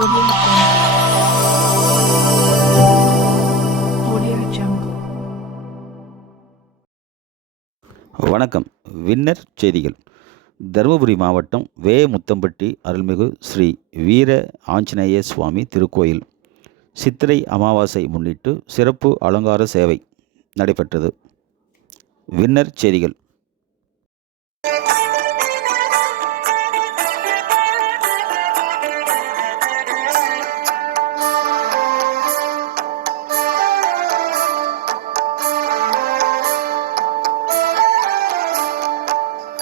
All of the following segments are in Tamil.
Audio Jungle. வணக்கம். வின்னர் செய்திகள். தருமபுரி மாவட்டம் முத்தம்பட்டி அருள்மிகு ஸ்ரீ வீர ஆஞ்சநேய சுவாமி திருக்கோயில் சித்திரை அமாவாசை முன்னிட்டு சிறப்பு அலங்கார சேவை நடைபெற்றது. வின்னர் செய்திகள்.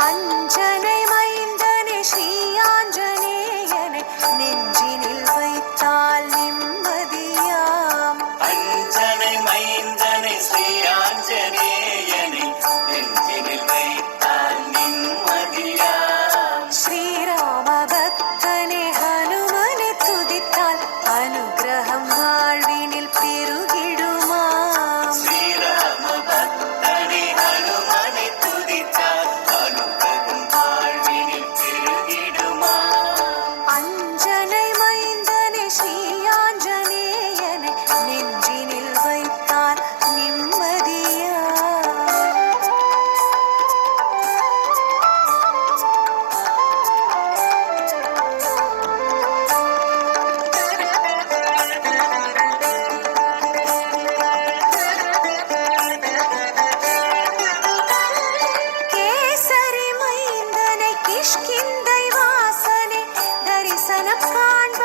அஞ்சனை மைந்தனே ஸ்ரீ ஆஞ்சநேயனை நெஞ்சினில் வைத்தால் நிம்மதியாம். அஞ்சனை மைந்தனை ஸ்ரீ ஆஞ்சநேயனை நெஞ்சினில் வைத்தால் நிம்மதியாம். ஸ்ரீராம பக்தனே ஹனுமனை துதித்தால் அனுகிரகம் வாழ்வினில் பெருகிடுமாம். ஸ்ரீராம பக்தனை ஹனுமனை துதித்தால் அனுகிரகம் வாழ்வினில் பெருகிடுமாம். அஞ்சனை மைந்தனே ஸ்ரீ ஆஞ்சநேயனை நெஞ்சினில் வைத்தால் நிம்மதியாம். கேசரி மைந்தனை கிஷ்கிந்தை வாசனை தரிசனம் காண்ப